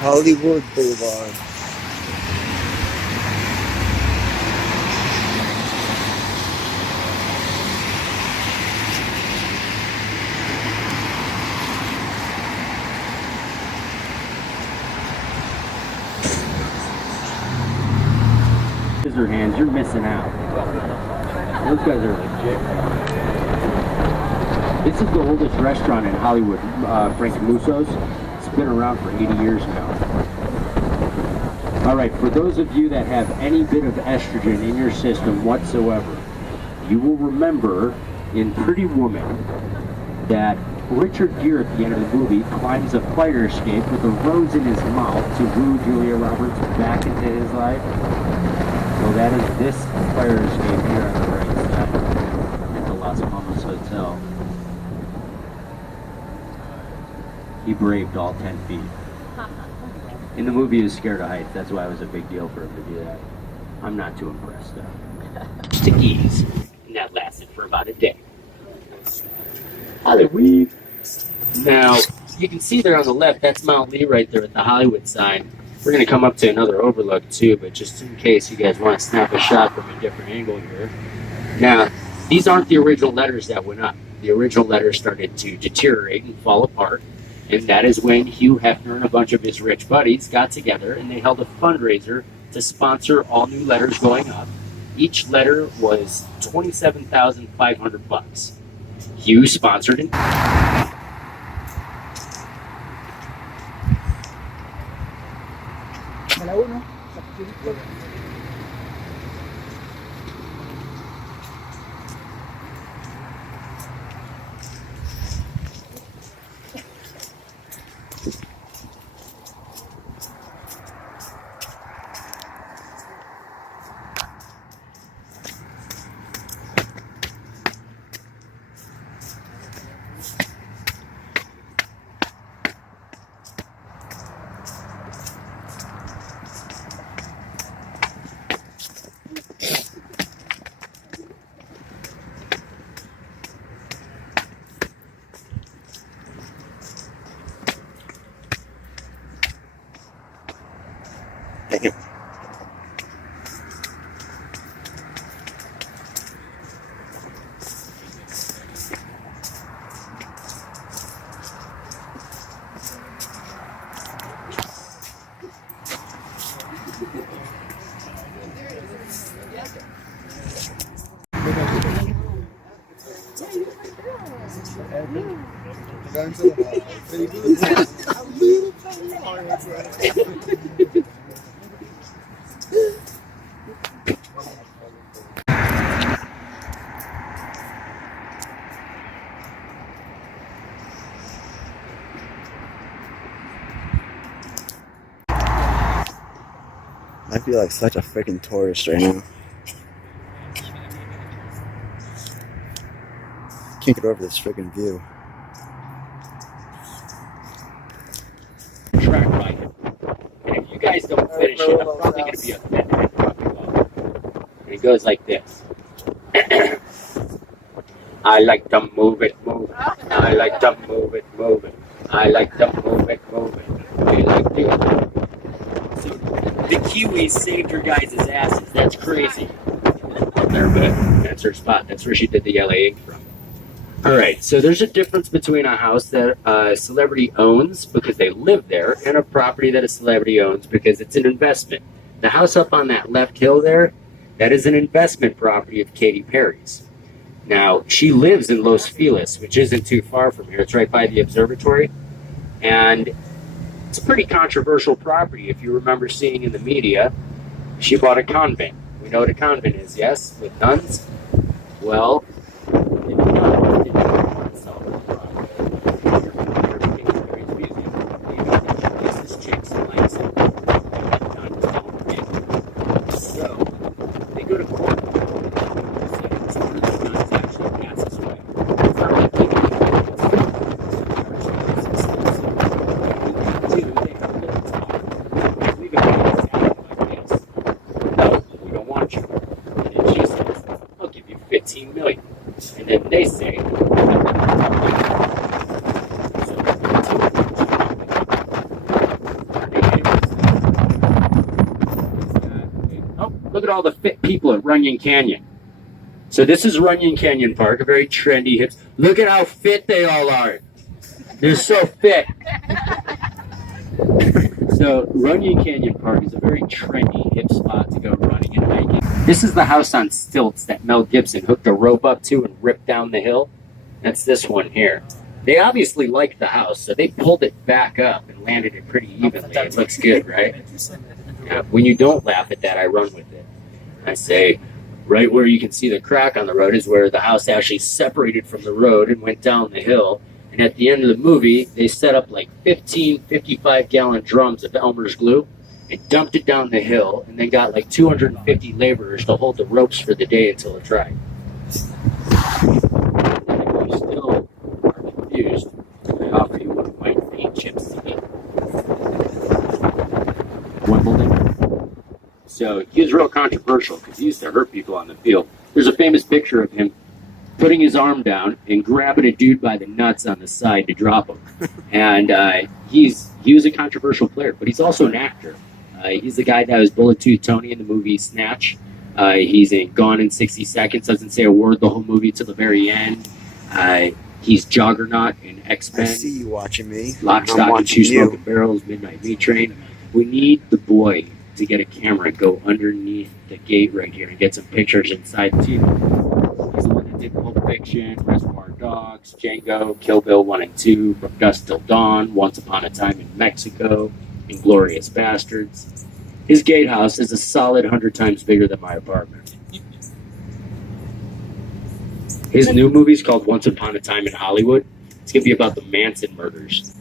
Hollywood Boulevard. Scissor hands, you're missing out. Those guys are legit. This is the oldest restaurant in Hollywood, Frank Musso's. It's been around for 80 years now. All right, for those of you that have any bit of estrogen in your system whatsoever, you will remember in Pretty Woman that Richard Gere at the end of the movie climbs a fire escape with a rose in his mouth to woo Julia Roberts back into his life. So that is this fire escape here on the right side at the Las Palmas Hotel. He braved all 10 feet. In the movie, he was scared of heights. That's why it was a big deal for him to do that. I'm not too impressed, though. Stickies. And that lasted for about a day. Hollywood. Now, you can see there on the left, that's Mount Lee right there at the Hollywood sign. We're going to come up to another overlook too, but just in case you guys want to snap a shot from a different angle here. Now, these aren't the original letters that went up. The original letters started to deteriorate and fall apart, and that is when Hugh Hefner and a bunch of his rich buddies got together and they held a fundraiser to sponsor all new letters going up. Each letter was $27,500. Hugh sponsored it. Thank you. I feel like such a freaking tourist right now. Can't get over this freaking view. Track right. And if you guys don't finish it, I'm probably going to be offended and talk about it. And it goes like this. I like to move it, move it. I like to move it, move it. I like to move it, move it. I like to. So the Kiwis saved your guys' asses. That's crazy. Up there, but that's her spot. That's where she did the LA ink from. All right, so there's a difference between a house that a celebrity owns because they live there and a property that a celebrity owns because it's an investment. The house up on that left hill there, that is an investment property of Katy Perry's. Now, she lives in Los Feliz, which isn't too far from here. It's right by the observatory. And it's a pretty controversial property. If you remember seeing in the media, she bought a convent. We know what a convent is, yes? With nuns? Well, the nuns didn't want to sell the property. Katy Perry's museum. Maybe this chick likes it. Nuns don't get it. So, they go to court. $15 million. And then they say, at all the fit people at Runyon Canyon. So this is Runyon Canyon Park, a very trendy hip. Look at how fit they all are. They're so fit. So Runyon Canyon Park is a very trendy hip spot to go running and hiking. This is the house on stilts that Mel Gibson hooked a rope up to and ripped down the hill. That's this one here. They obviously liked the house, so they pulled it back up and landed it pretty evenly. It looks good, right? Yeah, when you don't laugh at that, I run with it. I say, right where you can see the crack on the road is where the house actually separated from the road and went down the hill. And at the end of the movie, they set up like 15 55-gallon drums of Elmer's glue and dumped it down the hill, and then got like 250 laborers to hold the ropes for the day until it dried. If you still are confused, I offer you one of my paint chips to eat. Wimbledon. So he was real controversial because he used to hurt people on the field. There's a famous picture of him putting his arm down and grabbing a dude by the nuts on the side to drop him. And he was a controversial player, but he's also an actor. He's the guy that was Bullet Tooth Tony in the movie Snatch. He's in Gone in 60 Seconds, doesn't say a word the whole movie till the very end. He's Juggernaut in X-Men. I see you watching me. Lock, Stock, and Two Smoking Barrels, Midnight Meat Train. We need the boy to get a camera, go underneath the gate right here and get some pictures inside the TV. He's the one that did Pulp Fiction, Reservoir Dogs, Django, Kill Bill 1 and 2, From Dusk Till Dawn, Once Upon a Time in Mexico, Inglourious Bastards. His gatehouse is a solid 100 times bigger than my apartment. His new movie's called Once Upon a Time in Hollywood. It's going to be about the Manson murders.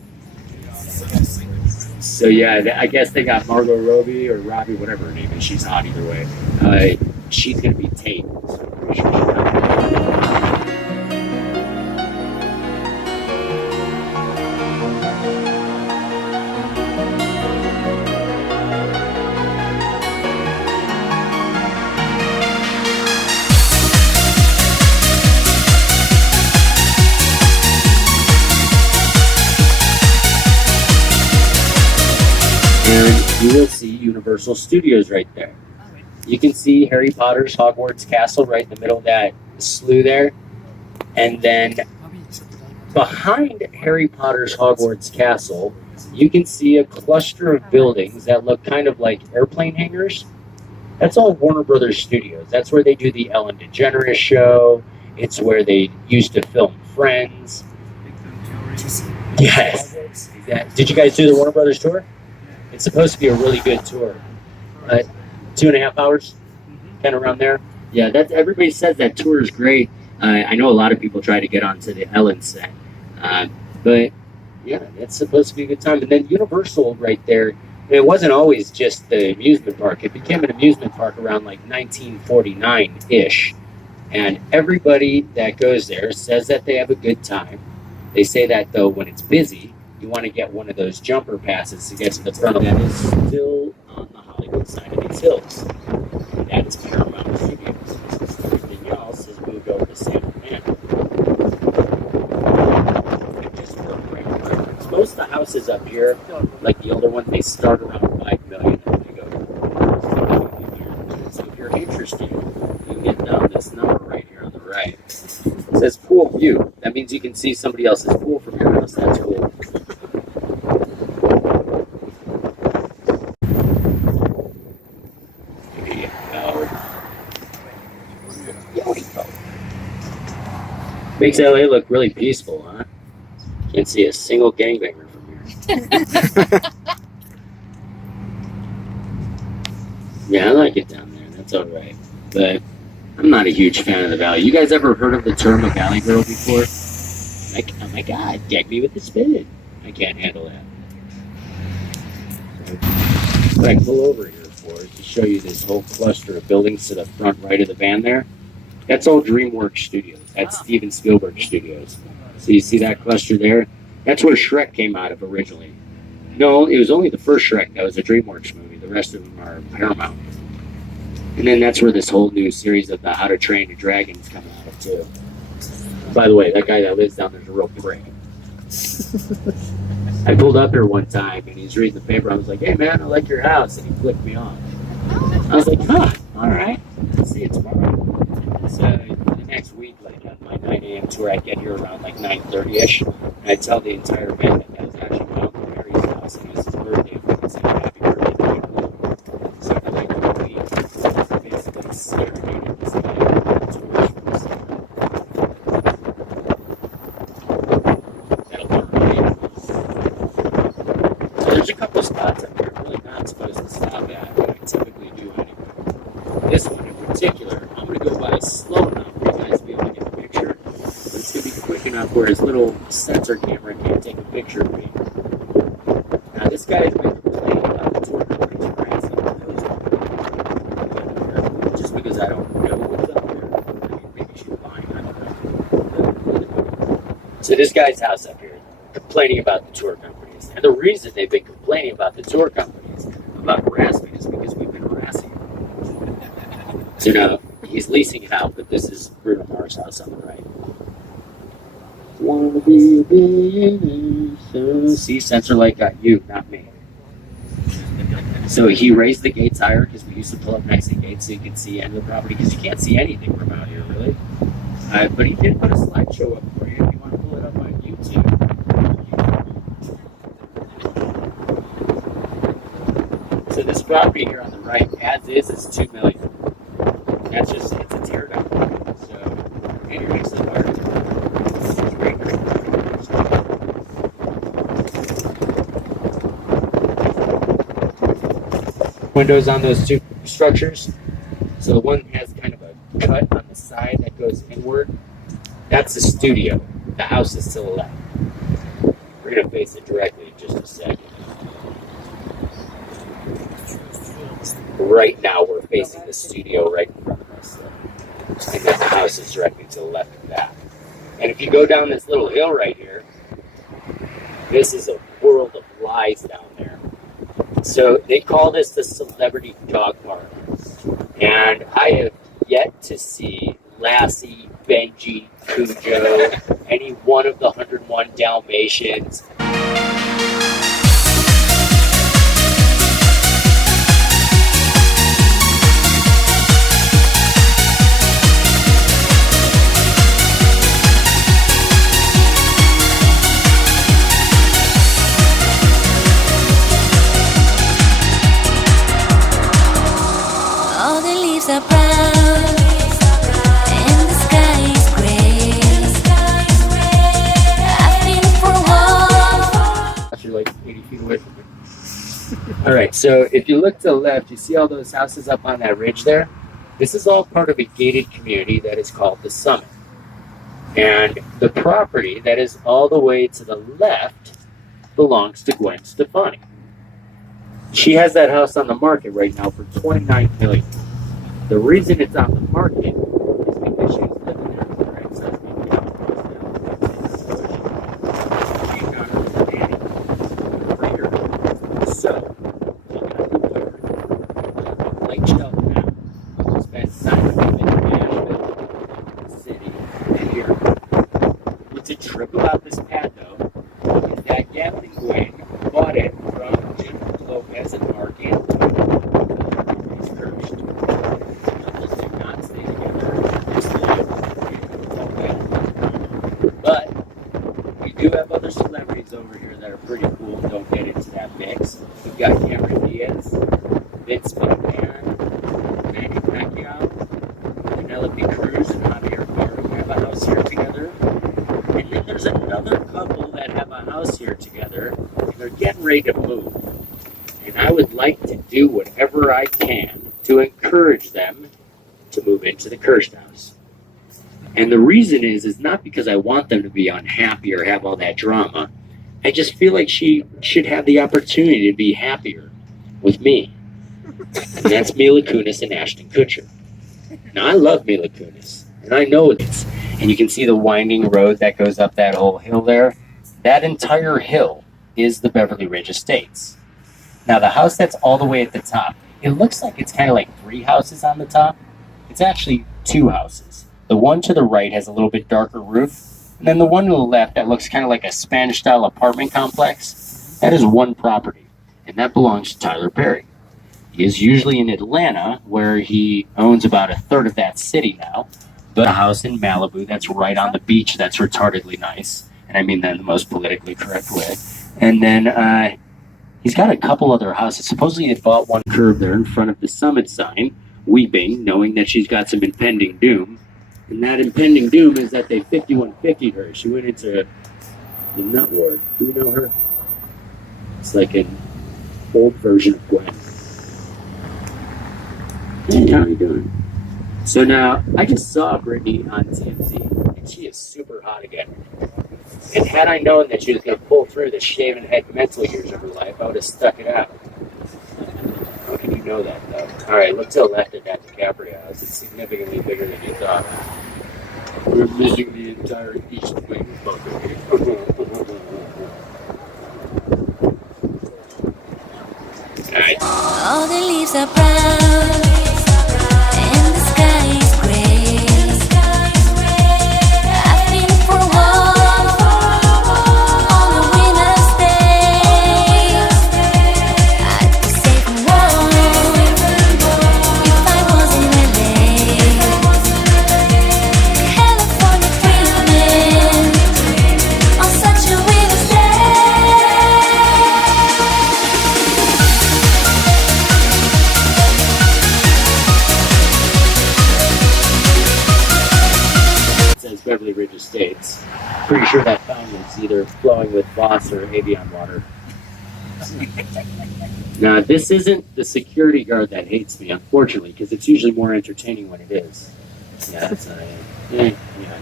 So yeah, I guess they got Margot Robbie or Robbie, whatever her name is. She's hot either way. She's going to be Tate. So I'm pretty sure she's not. And you will see Universal Studios right there. You can see Harry Potter's Hogwarts Castle right in the middle of that slough there. And then behind Harry Potter's Hogwarts Castle, you can see a cluster of buildings that look kind of like airplane hangars. That's all Warner Brothers Studios. That's where they do the Ellen DeGeneres show. It's where they used to film Friends. Yes. Did you guys do the Warner Brothers tour? It's supposed to be a really good tour. 2.5 hours, kind of around there. Yeah, that everybody says that tour is great. I know a lot of people try to get onto the Ellen set, but yeah, that's supposed to be a good time. And then Universal right there. It wasn't always just the amusement park. It became an amusement park around like 1949-ish, and everybody that goes there says that they have a good time. They say that though when it's busy, you want to get one of those jumper passes to get to the front of it. That is still on the Hollywood side of these hills. That is Paramount Studios. Everything else has moved over to San Fernando. And just for reference, most of the houses up here, like the older ones, they start around $5 million and they go to. So if you're interested, you can get down this number right here on the right. It says pool view. That means you can see somebody else's pool from your house. That's cool. Makes LA look really peaceful, huh? Can't see a single gangbanger from here. Yeah, I like it down there. That's all right. But I'm not a huge fan of the valley. You guys ever heard of the term a valley girl before? Like, oh my God, gag me with the spin. I can't handle that. So, what I pull over here for is to show you this whole cluster of buildings to the front right of the van there. That's all DreamWorks Studios. That's Steven Spielberg Studios. So you see that cluster there? That's where Shrek came out of originally. No, it was only the first Shrek that was a DreamWorks movie. The rest of them are Paramount. And then that's where this whole new series of the How to Train Your Dragon is coming out of too. By the way, that guy that lives down there's a real prick. I pulled up here one time and he's reading the paper. I was like, hey man, I like your house. And he flicked me off. I was like, huh, All right. See you tomorrow. So for the next week, like on my 9 a.m. tour, I get here around like 9:30ish, and I tell the entire band that was actually my Uncle Mary's house, and it was his birthday. We can say happy birthday to him. So for like a week, basically serenaded this guy on tours for the summer. That'll be great. So there's a couple spots up here I'm really not supposed to stop at, but I typically do anyway. This one in particular, I'm going to go by slow enough for you guys to be able to get a picture, but it's going to be quick enough where his little sensor camera can't take a picture of me. Now, this guy has been complaining about the tour company's harassing him, just because I don't know what's up there. I mean, maybe she's lying, I don't know. So this guy's house up here, complaining about the tour companies. And the reason they've been complaining about the tour companies about harassment is because we've been harassing them. So now, he's leasing it out, but this is Bruno Mars' house on the right. Wanna be a billionaire. See, sensor light got you, not me. So he raised the gates higher because we used to pull up next to the gates so you can see end of the property, because you can't see anything from out here, really. But he did put a slideshow up for you if you want to pull it up on YouTube. So this property here on the right, as is $2 million. That's just, it's a tear down. So, and you're next to the fire. It's great. Windows on those two structures. So the one has kind of a cut on the side that goes inward. That's the studio. The house is to the left. We're going to face it directly in just a second. Right now, we're facing the studio right in front of us. And then the house is directly to the left of that. And if you go down this little hill right here, this is a world of lies down there. So they call this the celebrity dog park. And I have yet to see Lassie, Benji, Cujo, any one of the 101 Dalmatians. All the leaves are brown, and the sky is gray. I've been for a walk. You're like 80 feet away from me. All right, so if you look to the left, you see all those houses up on that ridge there? This is all part of a gated community that is called the Summit. And the property that is all the way to the left belongs to Gwen Stefani. She has that house on the market right now for $29 million. The reason it's on the market is because she's living there with her ex-husband. She's not understanding for her. So, she's going to move over to Lake Shelton now. Spend time with him in Nashville, the city, and here. What's a trip about this pad, though, is that Gavin Gwen bought it from Jim Lopez and Mark Anthony. He's cursed. Couples do not stay together this long. But we do have other celebrities over here that are pretty cool and don't get into that mix. We've got Cameron Diaz, Vince McMahon, Manny Pacquiao, Penelope Cruz, and Javier Bardem have a house here together. And then there's another couple that have a house here together, and they're getting ready to move. And I would like to do whatever I can to encourage them to move into the cursed house. And the reason is not because I want them to be unhappy or have all that drama. I just feel like she should have the opportunity to be happier with me. And that's Mila Kunis and Ashton Kutcher. Now, I love Mila Kunis, and I know it's. And you can see the winding road that goes up that whole hill there. That entire hill is the Beverly Ridge Estates. Now, the house that's all the way at the top, it looks like it's kind of like 3 houses on the top. It's actually 2 houses. The one to the right has a little bit darker roof, and then the one to the left that looks kind of like a Spanish-style apartment complex, that is one property, and that belongs to Tyler Perry. is usually in Atlanta, where he owns about a third of that city now. But a house in Malibu that's right on the beach that's retardedly nice. And I mean that in the most politically correct way. And then he's got a couple other houses. Supposedly they bought one curb there in front of the Summit sign, weeping, knowing that she's got some impending doom. And that impending doom is that they 5150'd her. She went into the nut ward. Do you know her? It's like an old version of Gwen. Hey, how are you doing? So now, I just saw Brittany on TMZ, and she is super hot again. And had I known that she was going to pull through the shaven head mental years of her life, I would have stuck it out. How can you know that, though? Alright, look to the left at that DiCaprio house. It's significantly bigger than you thought. We're missing the entire east wing, fucker. Alright. All the leaves are brown and the sky is gray. I've been for a walk on a winter's day. I'd be safe and warm if I was in LA. California dreaming on such a winter's day. Says Beverly Ridge Estates. Pretty sure that fountain is either flowing with Voss or Avion water. Now, this isn't the security guard that hates me, unfortunately, because it's usually more entertaining when it is. Yeah, that's not it. Yeah, I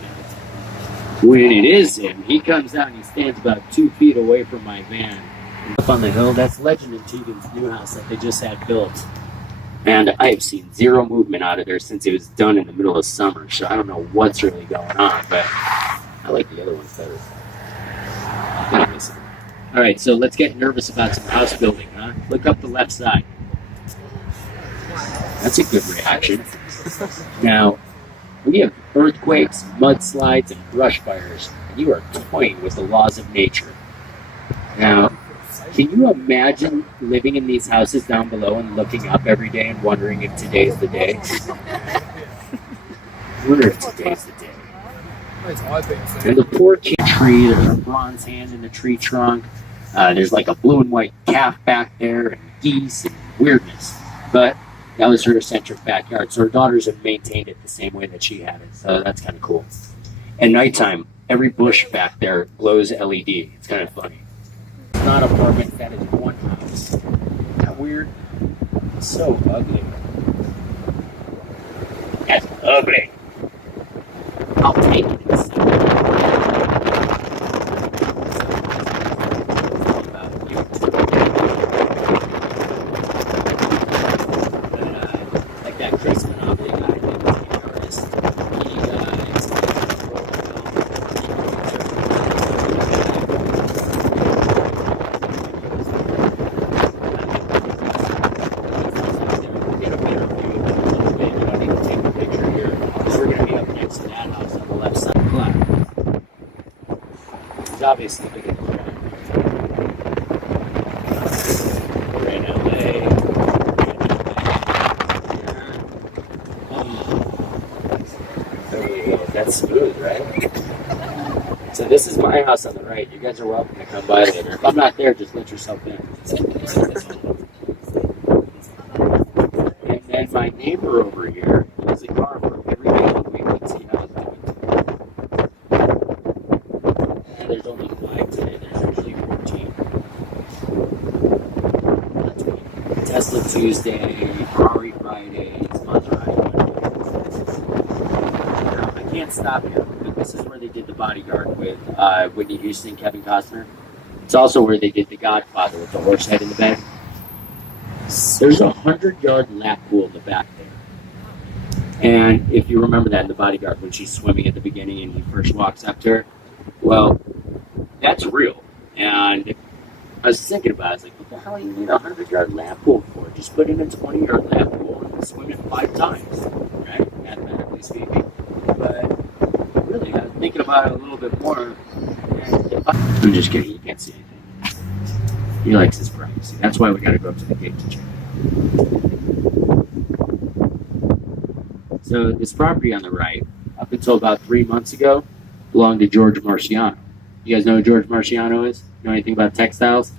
know. When it is him, he comes out and he stands about 2 feet away from my van. Up on the hill, that's Legend and Tegan's new house that they just had built. And I have seen zero movement out of there since it was done in the middle of summer, so I don't know what's really going on, but I like the other ones better. Alright, so let's get nervous about some house building, huh? Look up the left side. That's a good reaction. Now, we have earthquakes, mudslides, and brush fires, and you are toying with the laws of nature. Now, can you imagine living in these houses down below and looking up every day and wondering if today's the day? I wonder if today's the day. And the poor kid tree, there's a bronze hand in the tree trunk. There's like a blue and white calf back there, and geese and weirdness. But that was her eccentric backyard, so her daughters have maintained it the same way that she had it. So that's kind of cool. At nighttime, every bush back there glows LED. It's kind of funny. Not apartment, that is one house. Isn't that weird? It's so ugly. That's ugly. I'll take it. Like that Chris Monopoly guy, the artist. Obviously big in we're in LA. There we go. That's smooth, right? So this is my house on the right. You guys are welcome to come by later. If I'm not there, just let yourself in. And then my neighbor over here has a car for every day of the week. Let's see how it's going. There's only 5 today. There's usually 14. Tesla Tuesday, Ferrari Friday, Maserati Monday. I can't stop here. This is where they did The Bodyguard with Whitney Houston, Kevin Costner. It's also where they did The Godfather with the horse head in the bed. There's a 100-yard lap pool in the back there. And if you remember that in The Bodyguard, when she's swimming at the beginning and he first walks up to her, well, that's real. And I was thinking about it. I was like, what the hell do you need a 100-yard lap pool for? Just put in a 20-yard lap pool and swim it 5 times, right? Mathematically speaking. But really, I was thinking about it a little bit more. I'm just kidding. You can't see anything. He likes his privacy. That's why we got to go up to the gate to check. So this property on the right, up until about 3 months ago, belonged to George Marciano. You guys know who George Marciano is? Know anything about textiles?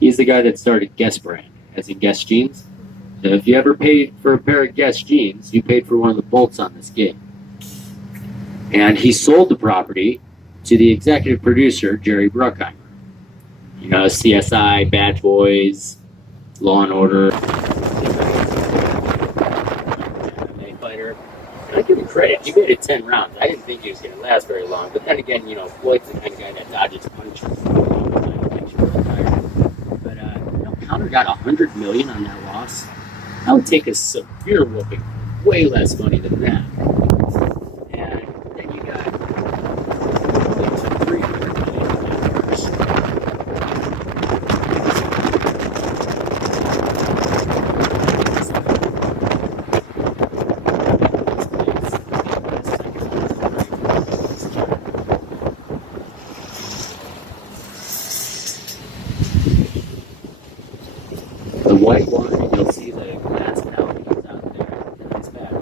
He's the guy that started Guess brand, as in Guess jeans. So if you ever paid for a pair of Guess jeans, you paid for one of the bolts on this gate. And he sold the property to the executive producer, Jerry Bruckheimer. You know, CSI, Bad Boys, Law and Order. Fighter. I give him credit. He made it 10 rounds. I didn't think he was going to last very long. But then again, you know, Floyd's the kind of guy that dodges punches. But Conor got $100 million on that loss. I would take a severe whooping, way less money than that. And then you got $300 million. The white one, you'll see the glass balconies out there. That's bad.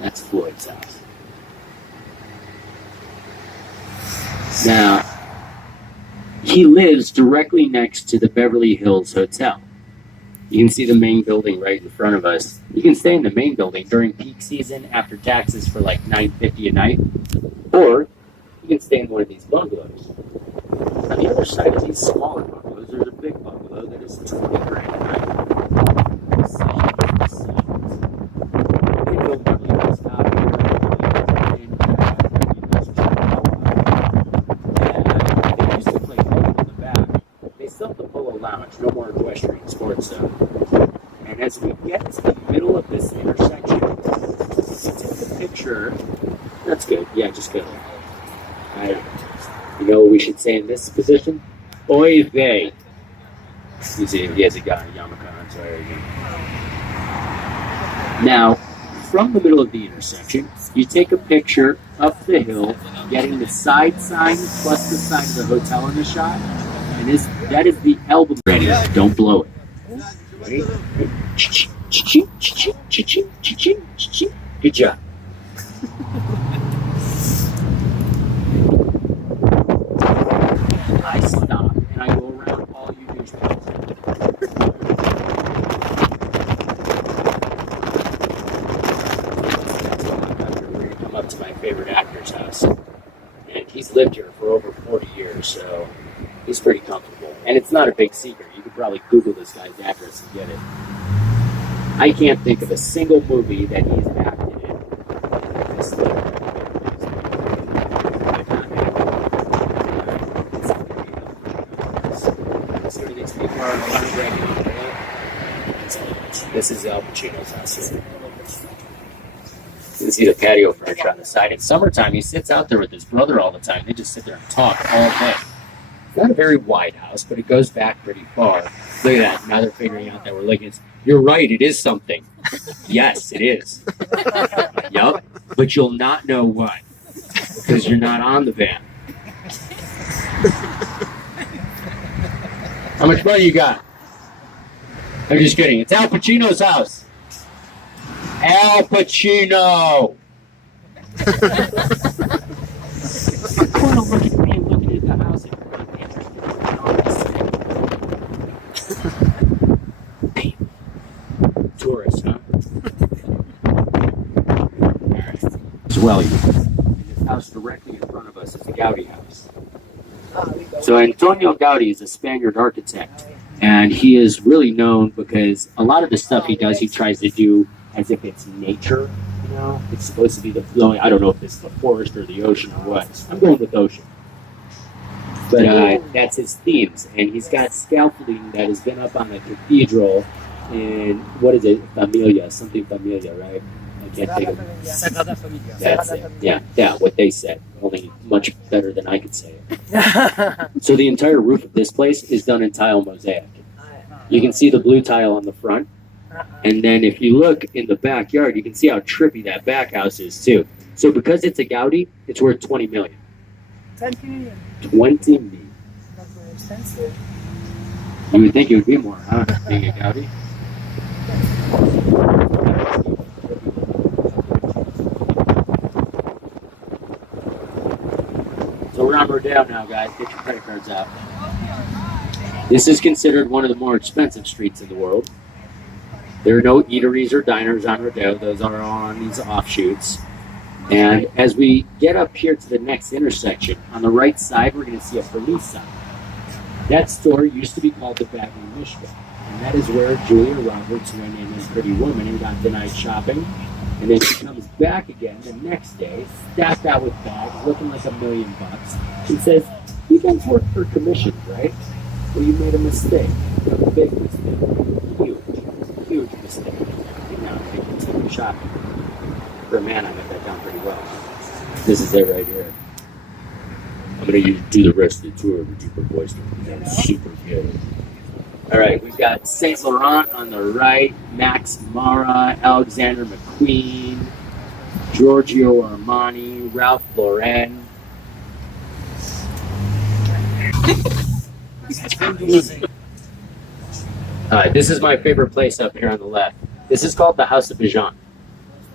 That's Floyd's house. Now, he lives directly next to the Beverly Hills Hotel. You can see the main building right in front of us. You can stay in the main building during peak season after taxes for like $9.50 a night, or you can stay in one of these bungalows. On the other side of these smaller bungalows, there's a big bungalow that is $20 grand a night. They used to play polo in the back. They still have the polo lounge, no more equestrian sports zone. And as we get to the middle of this intersection, take a picture. That's good. Yeah, just go. You know what we should say in this position? Oy vey. He has a guy, Yamakan, so there you go. Now, from the middle of the intersection, you take a picture up the hill, getting the side sign plus the sign of the hotel in the shot, and that is the album ready. Don't blow it. Ready? Good job. I stop and I go around all you douchebags. We're going to come up to my favorite actor's house. And he's lived here for over 40 years, so he's pretty comfortable. And it's not a big secret. You could probably Google this guy's address and get it. I can't think of a single movie that he's acted in. This is Al Pacino's house. You can see the patio furniture on the side. In summertime, he sits out there with his brother all the time. They just sit there and talk all day. It's not a very wide house, but it goes back pretty far. Look at that. Now they're figuring out that we're looking. You're right. It is something. Yes, it is. Yup. But you'll not know what. Because you're not on the van. How much money you got? I'm just kidding. It's Al Pacino's house. Al Pacino! Corner looking at me, looking at the house, and interested. Tourist, huh? Alright. Swell you. This house directly in front of us is the Gaudi house. So Antonio Gaudi is a Spaniard architect. And he is really known because a lot of the stuff he does, he tries to do as if it's nature, you know? It's supposed to be the flowing, I don't know if it's the forest or the ocean or what. I'm going with ocean. But that's his themes. And he's got scaffolding that has been up on the cathedral in, what is it, Familia, something Familia, right? I can't think of it. That's it. Yeah, what they said. Only much better than I could say it. So the entire roof of this place is done in tile mosaic. You can see the blue tile on the front. And then if you look in the backyard, you can see how trippy that back house is too. So because it's a Gaudi, it's worth $20 million. 20 million. 20 million. Not very expensive. You would think it would be more, huh? Being a Gaudi. So we're on Rodeo now, guys. Get your credit cards out. This is considered one of the more expensive streets in the world. There are no eateries or diners on Rodeo. Those are on these offshoots. And as we get up here to the next intersection, on the right side, we're going to see a police sign. That store used to be called the Bagley Mishka. And that is where Julia Roberts went in as Pretty Woman and got denied shopping. And then she comes back again the next day, stacked out with bags, looking like $1 million. She says, "You guys work for commissions, right? Well, you made a mistake. A big mistake. Huge mistake. And now they continue shopping." For a man, I got that down pretty well. This is it right here. I'm going to do the rest of the tour with deeper voice. That's super good. All right, we've got Saint Laurent on the right, Max Mara, Alexander McQueen, Giorgio Armani, Ralph Lauren. This is my favorite place up here on the left. This is called the House of Bijan.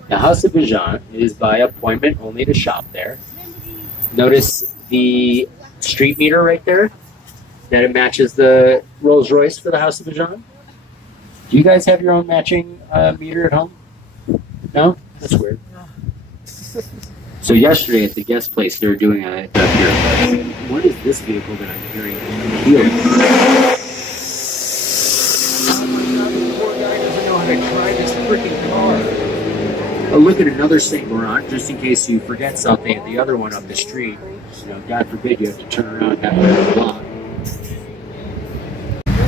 The House of Bijan is by appointment only to shop there. Notice the street meter right there, that it matches the Rolls Royce for the House of Bijan. Do you guys have your own matching meter at home? No? That's weird. So yesterday at the guest place, they were doing a here. What is this vehicle that I'm hearing here? Oh my God, the poor guy doesn't know how to drive his freaking car. Oh, look at another Saint Laurent, just in case you forget something at the other one up the street. You know, God forbid you have to turn around halfway the block.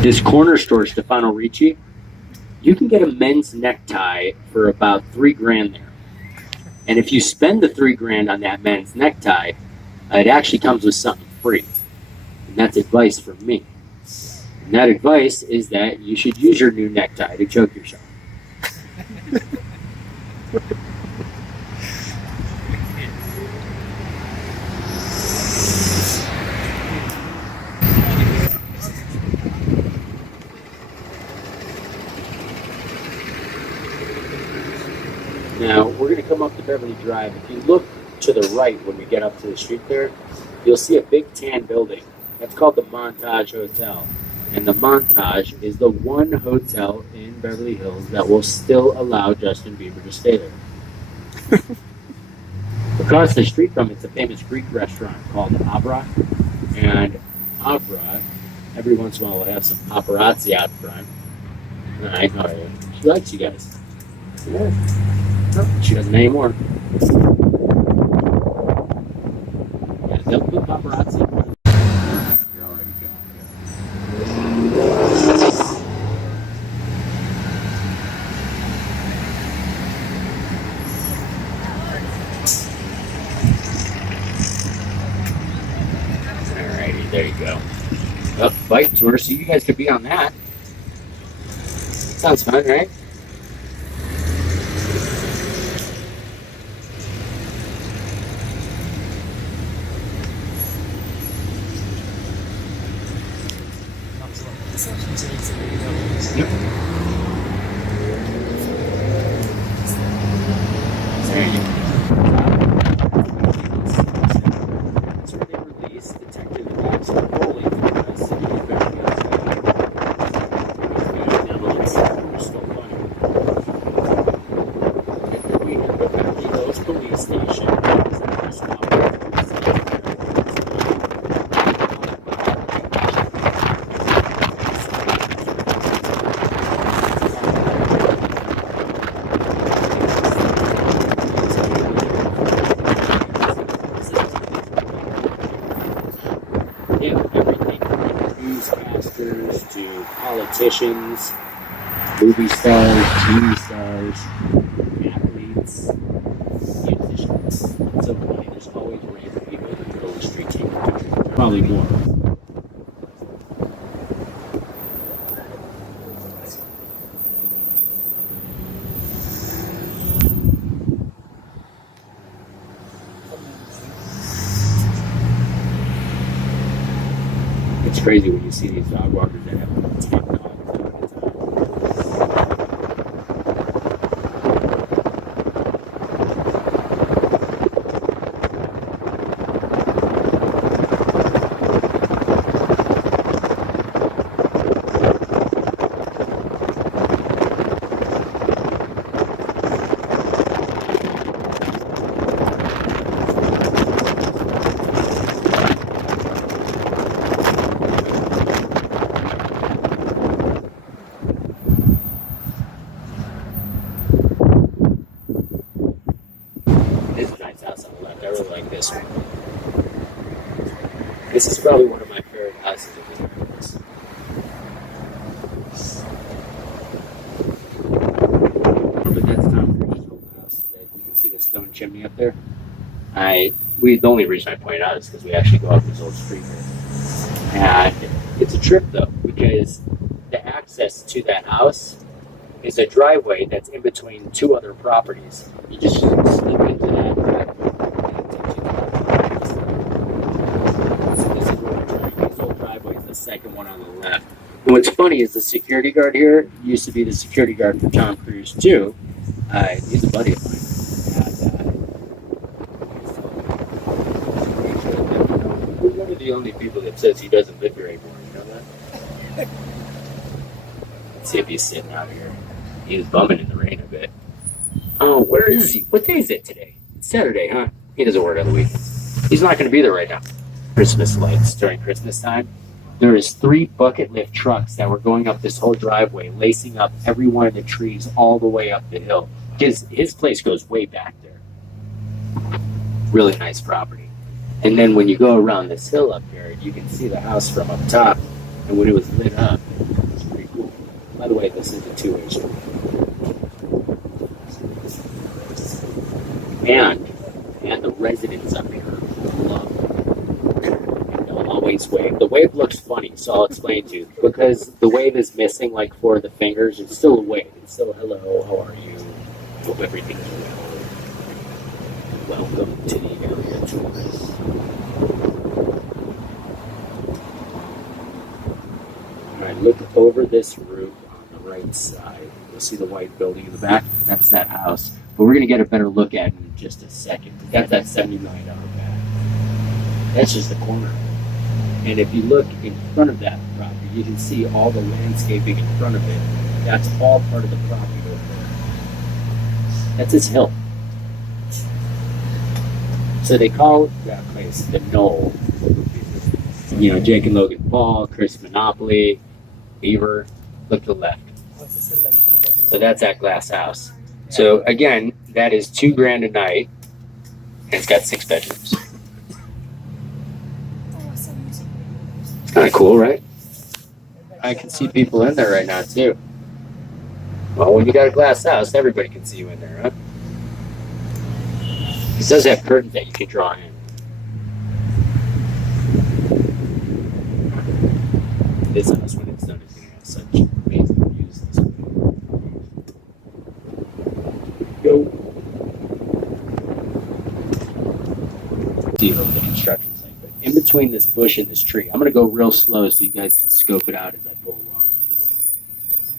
This corner store, Stefano Ricci, you can get a men's necktie for about $3,000 there. And if you spend the $3,000 on that men's necktie, it actually comes with something free. And that's advice from me. And that advice is that you should use your new necktie to choke yourself. Now, we're going to come up to Beverly Drive. If you look to the right when we get up to the street there, you'll see a big tan building. That's called the Montage Hotel. And the Montage is the one hotel in Beverly Hills that will still allow Justin Bieber to stay there. Across the street from it's a famous Greek restaurant called Abra. And Abra, every once in a while, will have some paparazzi out front. I know her. She likes you guys. Yeah. No, she doesn't anymore. Yeah, they'll put paparazzi. You're already Alrighty, there you go. Bike tour, so you guys could be on that. Sounds fun, right? Yep. There you go. That's where they released Detective Max Foley from the city of Beverly Hills. We're still funny. We have the Beverly Hills Police Station. Everything from newscasters to politicians, movie stars, TV stars, athletes, musicians. It's so funny. There's always random people in the middle of the street taking pictures. Probably more. It's crazy when you see these dog walkers that have 10 dogs out at a time. This is a nice house on the left. I really like this one. This is probably one of my favorite houses in the universe. But that's Tom Cruise's old house. That you can see the stone chimney up there. The only reason I point it out is because we actually go up this old street here. And it's a trip though, because the access to that house is a driveway that's in between two other properties. You just slip into that driveway and it takes you to our properties. So this is where we're trying. This old driveway is the second one on the left. And what's funny is the security guard here used to be the security guard for Tom Cruise too. He's a buddy of mine. We're one of the only people that says he doesn't live here anymore. You know that? Let's see if he's sitting out here. He was bumming in the rain a bit. Oh, where is he? What day is it today? It's Saturday, huh? He doesn't work on the weekends. He's not going to be there right now. Christmas lights during Christmas time. There is 3 bucket lift trucks that were going up this whole driveway, lacing up every one of the trees all the way up the hill. His place goes way back there. Really nice property. And then when you go around this hill up here, you can see the house from up top. And when it was lit up, it was pretty cool. By the way, this is a 2-way street. And the residents up here love it. And they'll always wave. The wave looks funny, so I'll explain to you. Because the wave is missing like 4 of the fingers, it's still a wave. It's still hello, how are you? Hope everything's well. Welcome to the area tourist. Alright, look over this roof on the right side. You'll see the white building in the back. That's that house. But we're going to get a better look at it in just a second. That's that $70 million bag. That's just the corner. And if you look in front of that property, you can see all the landscaping in front of it. That's all part of the property over there. That's this hill. So they call that place the Knoll. You know, Jake and Logan Paul, Chris Monopoly, Beaver. Look to the left. So that's that glass house. So again, that is $2,000 a night, and it's got 6 bedrooms. It's kind of cool, right? I can see people in there right now too. Well, when you got a glass house, everybody can see you in there, huh? It does have curtains that you can draw in. This house, when it's done, is going to have such amazing views. Go. See over the construction site, but in between this bush and this tree, I'm going to go real slow so you guys can scope it out as I pull along.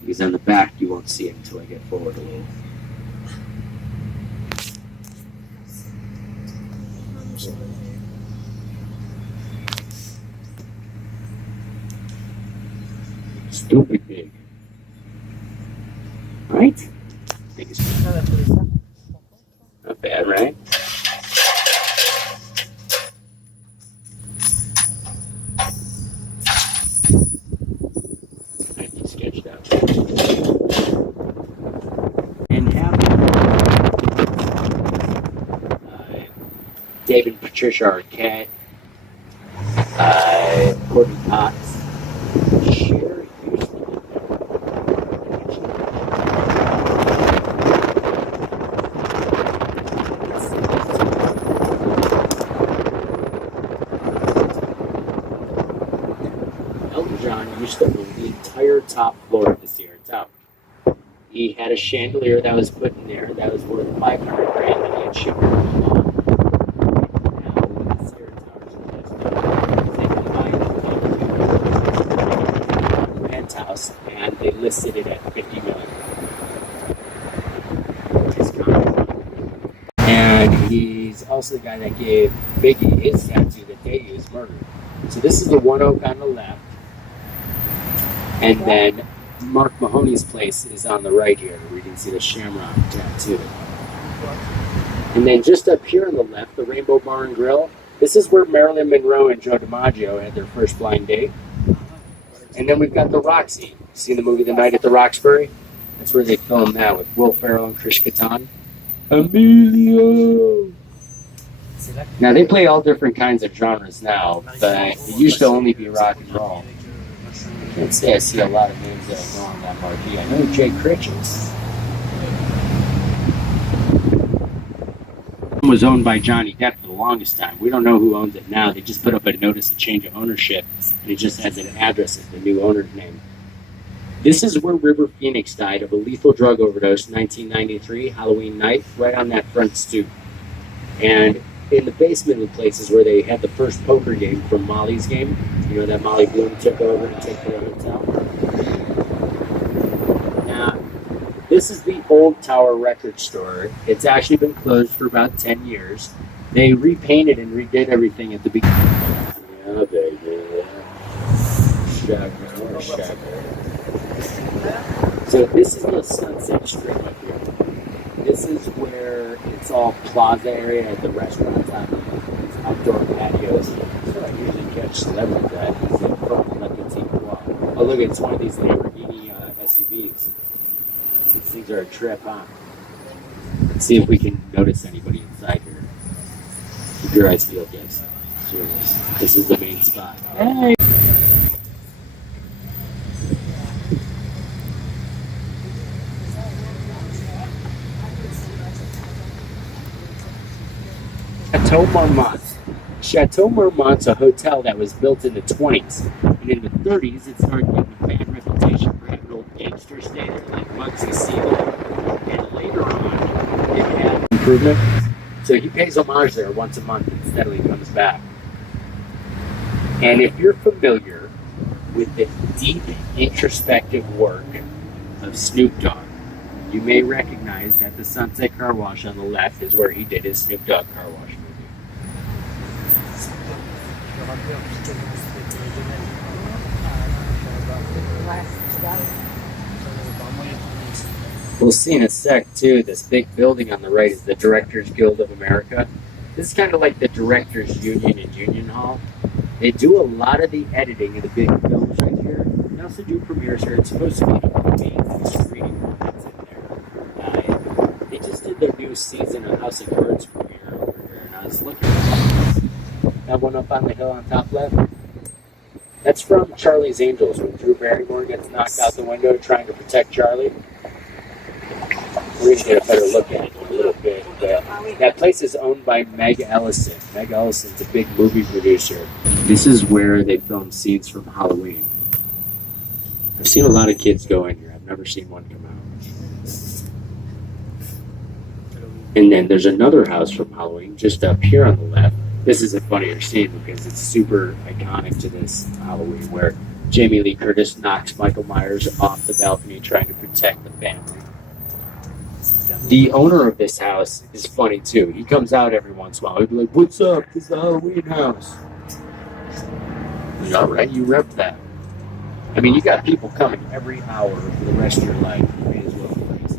Because on the back, you won't see it until I get forward a little. Stupid big. Right? Biggest one. Not bad, right? I can sketch that. And David and Patricia Arquette, Courtney Cox, Sherry Houston. Elton John used to own the entire top floor of the Sierra Tower. He had a chandelier that was put in there that was worth $500,000 that he had shipped from Milan. Now, when the Sierra Tower is just listed it at $50 million. And he's also the guy that gave Biggie his tattoo that they used, Murder. So this is the One Oak on the left. And then Mark Mahoney's place is on the right here, where you can see the shamrock tattoo. And then just up here on the left, the Rainbow Bar and Grill. This is where Marilyn Monroe and Joe DiMaggio had their first blind date. And then we've got the Roxy. You seen the movie The Night at the Roxbury? That's where they filmed that with Will Ferrell and Krish Katan. Emilio! Now they play all different kinds of genres now, but it used to only be rock and roll. I can't say I see a lot of names that I know on that marquee. I know Jay Critches was owned by Johnny Depp for the longest time. We don't know who owns it now. They just put up a notice of change of ownership, and it just has an address as the new owner's name. This is where River Phoenix died of a lethal drug overdose in 1993, Halloween night, right on that front stoop. And in the basement of the place is where they had the first poker game from Molly's game. You know, that Molly Bloom took over to take the hotel. Now, this is the old Tower Record Store. It's actually been closed for about 10 years. They repainted and redid everything at the beginning. Yeah, baby. Shaka. So this is the Sunset Strip up here. This is where it's all plaza area at the restaurants, outdoor patios. So I usually catch celebrities at is in front of like a team. Oh look, it's one of these Lamborghini SUVs. These things are a trip, huh? Let's see if we can notice anybody inside here. Keep your eyes peeled, guys. Cheers. This is the main spot. Hey! Chateau Marmont. Chateau Marmont's a hotel that was built in the 20s. And in the 30s, it started getting a bad reputation for having old gangsters stay there, like Muggsy Siegel. And later on, it had improvement. So he pays homage there once a month and steadily comes back. And if you're familiar with the deep, introspective work of Snoop Dogg, you may recognize that the Sunset Car Wash on the left is where he did his Snoop Dogg car wash movie. We'll see in a sec too, this big building on the right is the Directors Guild of America. This is kind of like the Directors Union in Union Hall. They do a lot of the editing of the big films right here. They also do premieres here. It's supposed to be the main screening that's in there. They just did their new season of House of Cards premiere over here, and I was looking at that one up on the hill on top left. That's from Charlie's Angels, when Drew Barrymore gets knocked out the window trying to protect Charlie. We're going to get a better look at it in a little bit. But that place is owned by Meg Ellison. Meg Ellison's a big movie producer. This is where they film scenes from Halloween. I've seen a lot of kids go in here. I've never seen one come out. And then there's another house from Halloween just up here on the left. This is a funnier scene because it's super iconic to this Halloween, where Jamie Lee Curtis knocks Michael Myers off the balcony trying to protect the family. The owner of this house is funny too. He comes out every once in a while. He'll be like, "What's up? This is the Halloween house." All right, you rep that. I mean, you got people coming every hour for the rest of your life. You may as well praise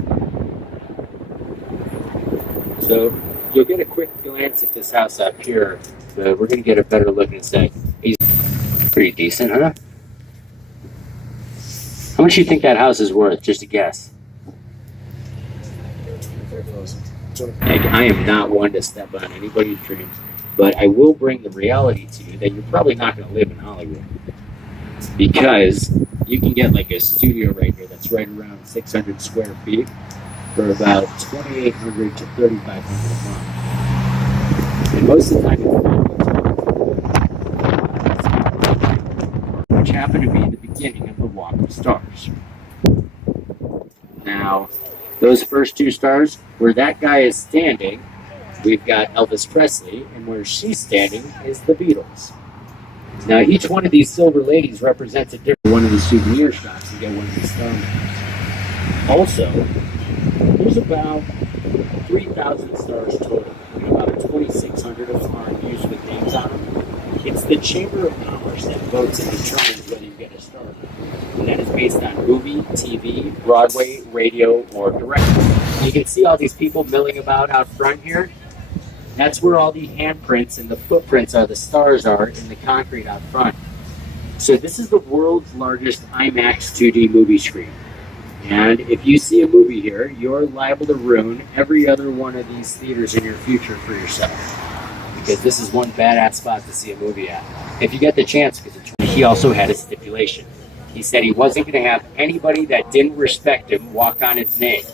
it. So you'll get a quick glance at this house up here, but we're going to get a better look in a sec. He's pretty decent, huh? How much do you think that house is worth? Just a guess. I am not one to step on anybody's dreams, but I will bring the reality to you that you're probably not going to live in Hollywood, because you can get like a studio right here that's right around 600 square feet for about $2,800 to $3,500 a month. And most of the time it's which happened to be the beginning of the Walk of Stars. Now, those first two stars, where that guy is standing, we've got Elvis Presley, and where she's standing is the Beatles. Now, each one of these silver ladies represents a different one of the souvenir shops and get one of these star maps. Also, there's about 3,000 stars total, and about 2,600 of them are in use with names on them. It's the Chamber of Commerce that votes and determines whether you get a star. And that is based on movie, TV, Broadway, radio, or directing. You can see all these people milling about out front here. That's where all the handprints and the footprints of the stars are in the concrete out front. So this is the world's largest IMAX 2D movie screen. And if you see a movie here, you're liable to ruin every other one of these theaters in your future for yourself. Because this is one badass spot to see a movie at. If you get the chance, because he also had a stipulation. He said he wasn't going to have anybody that didn't respect him walk on his name.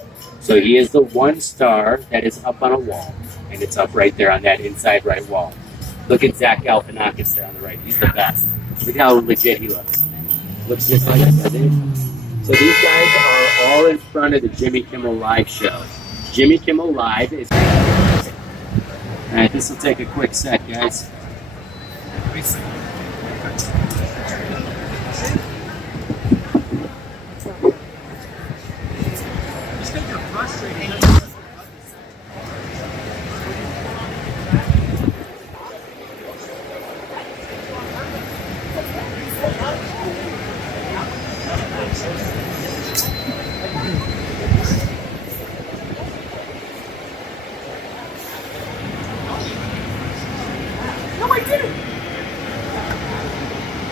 So he is the one star that is up on a wall. And it's up right there on that inside right wall. Look at Zach Galifianakis there on the right. He's the best. Look how legit he looks. Looks just like us, doesn't he? So these guys are all in front of the Jimmy Kimmel Live show. Jimmy Kimmel Live is... Alright, this will take a quick sec, guys.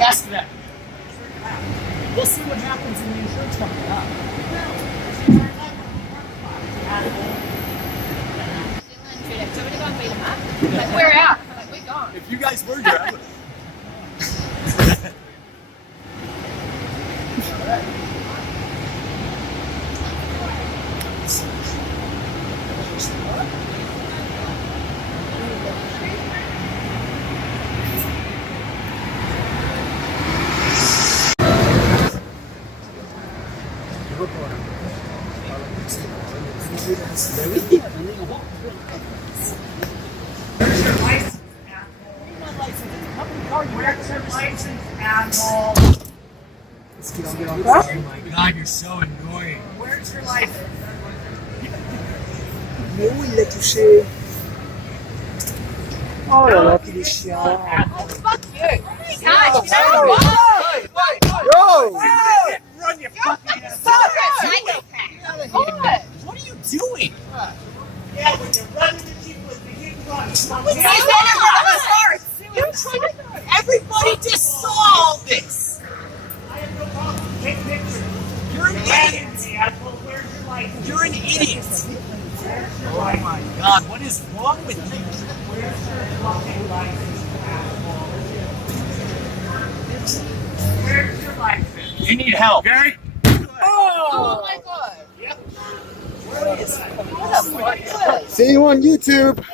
Ask them. We'll see what happens in the insurance company. Where at? Like, we gone. If you guys were here, I would. Where's your license, asshole? Oh my god, you're so annoying. Where's your license? Mais où il l'a touché? Oh là là, qu'il est chiant. Fuck you. God, Yo! Run, you fucking ass. psychopath. What? What are you doing? Yeah, when you're running the jeep with the heat run. Everybody just saw all this. I have no problem. Take pictures. You're an idiot. Asshole, where's your license? You're an idiot. Where's your Oh license? my god, what is wrong with you? Where's your fucking license, asshole? Where's your license? You need help. Gary? Oh my god. Yep. Where is it? See you on YouTube.